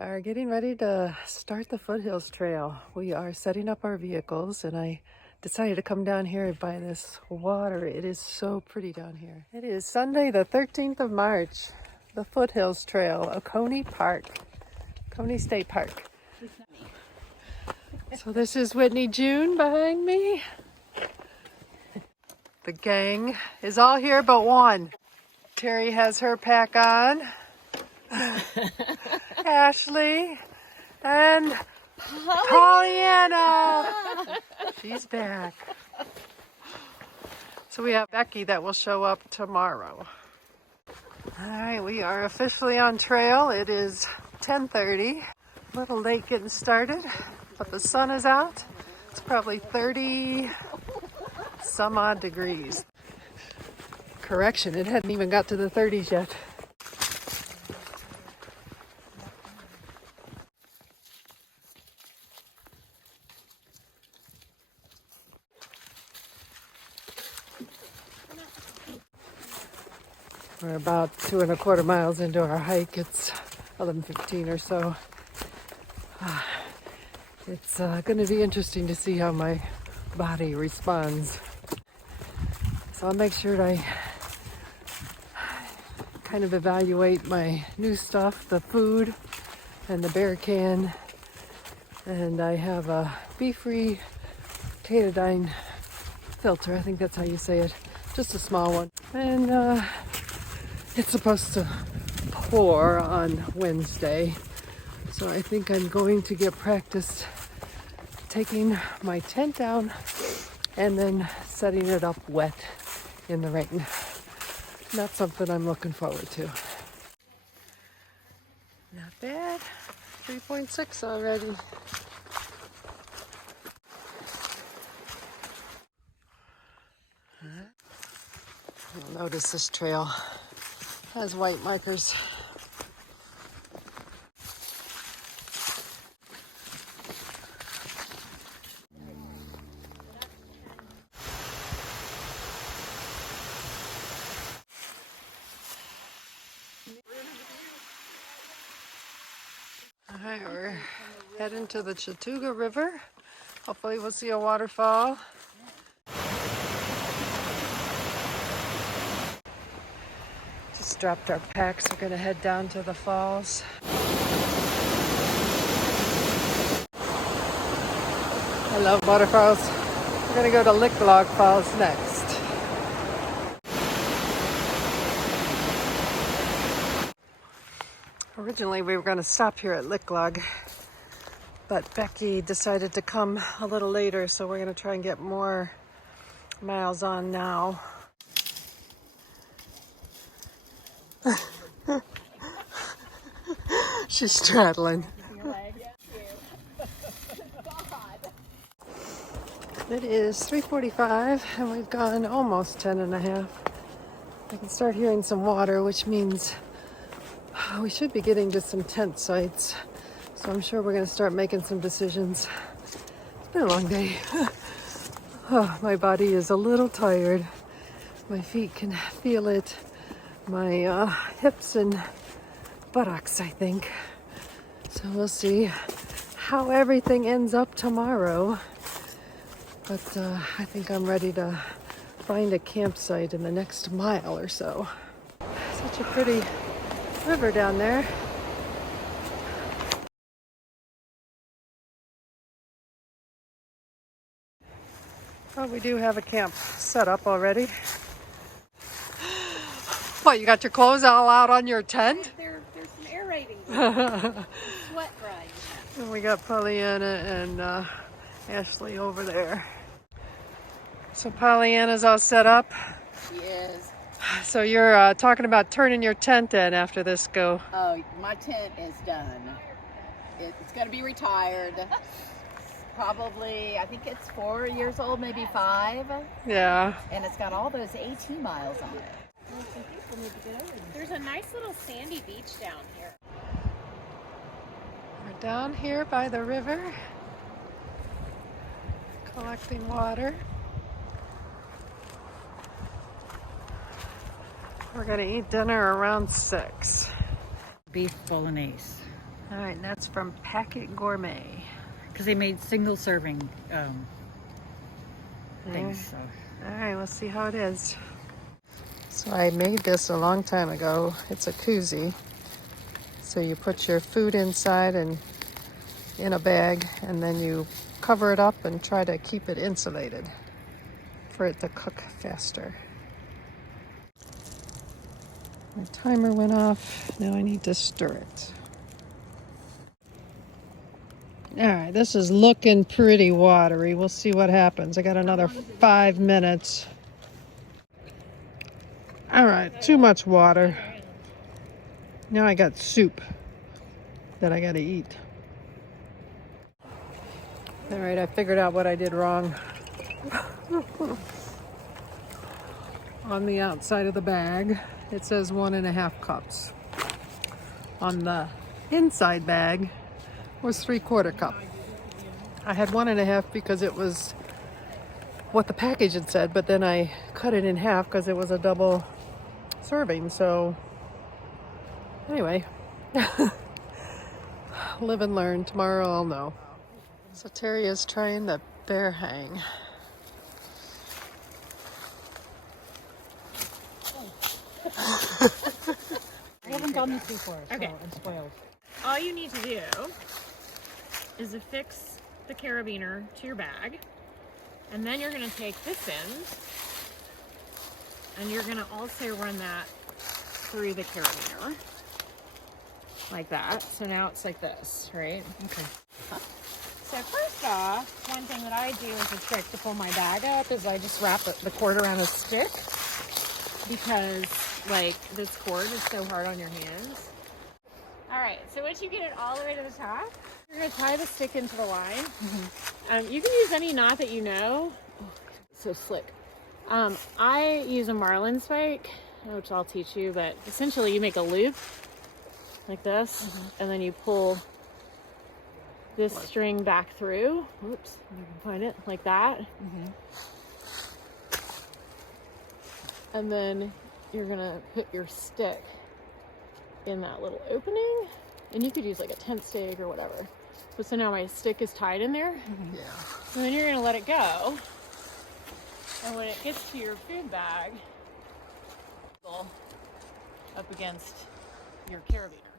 are getting ready to start the Foothills Trail. We are setting up our vehicles, and I decided to come down here by this water. It is so pretty down here. It is Sunday, the 13th of March, the Foothills Trail, Oconee State Park. So this is Whitney June behind me. The gang is all here but one. Terry has her pack on. Ashley and Pollyanna. She's back. So we have Becky that will show up tomorrow. All right, we are officially on trail. It is 10:30. A little late getting started, but the sun is out. It's probably 30 some odd degrees. Correction, it hadn't even got to the 30s yet. We're about 2¼ miles into our hike. It's 11:15 or so. It's going to be interesting to see how my body responds. So I'll make sure I kind of evaluate my new stuff, the food and the bear can. And I have a bee-free betadine filter. I think that's how you say it. Just a small one. And it's supposed to pour on Wednesday. So I think I'm going to get practice taking my tent down and then setting it up wet in the rain. That's something I'm looking forward to. Not bad. 3.6 already. You'll notice this trail has white markers. All right, we're heading to the Chattooga River. Hopefully we'll see a waterfall. Just dropped our packs. We're going to head down to the falls. I love waterfalls. We're going to go to Licklog Falls next. Originally we were going to stop here at Licklog, but Becky decided to come a little later, so we're going to try and get more miles on now. She's straddling. It is 3:45 and we've gone almost 10.5. I can start hearing some water, which means we should be getting to some tent sites. So I'm sure we're going to start making some decisions. It's been a long day. Oh, my body is a little tired. My feet can feel it. My hips and buttocks, I think. So we'll see how everything ends up tomorrow. But I think I'm ready to find a campsite in the next mile or so. Such a pretty river down there. Oh, we do have a camp set up already. What, you got your clothes all out on your tent? There's some aerating. Sweat drying. And we got Pollyanna and Ashley over there. So Pollyanna's all set up. She is. So you're talking about turning your tent in after this go. Oh, my tent is done. It's going to be retired. Probably, I think it's 4 years old, maybe 5. Yeah. And it's got all those AT miles on it. There's a nice little sandy beach down here. We're down here by the river, collecting water. We're gonna eat dinner around 6. Beef bolognese. All right, and that's from Packet Gourmet. Because they made single serving things. So. All right, we'll see how it is. So I made this a long time ago. It's a koozie. So you put your food inside and in a bag, and then you cover it up and try to keep it insulated for it to cook faster. My timer went off. Now I need to stir it. All right, this is looking pretty watery. We'll see what happens. I got another 5 minutes. All right, too much water. Now I got soup that I got to eat. All right, I figured out what I did wrong. On the outside of the bag, it says 1.5 cups. On the inside bag was 3/4 cup. I had 1.5 because it was what the package had said, but then I cut it in half because it was a double serving. So anyway, live and learn. Tomorrow I'll know. So Terry is trying the bear hang. I haven't done this before, so Okay. I'm spoiled. All you need to do is affix the carabiner to your bag, and then you're going to take this end, and you're going to also run that through the carabiner, like that. So now it's like this, right? Okay. So first off, one thing that I do as a trick to pull my bag up is I just wrap the cord around a stick, because like this cord is so hard on your hands. All right, so once you get it all the way to the top, you're gonna tie the stick into the line. You can use any knot that you know. Oh, so slick. I use a marlin spike, which I'll teach you, but essentially you make a loop like this, and then you pull this string back through. Whoops, if you can find it, like that. And then you're gonna put your stick in that little opening, and you could use like a tent stake or whatever. But so now my stick is tied in there. Yeah. And then you're gonna let it go. And when it gets to your food bag, up against your carabiner.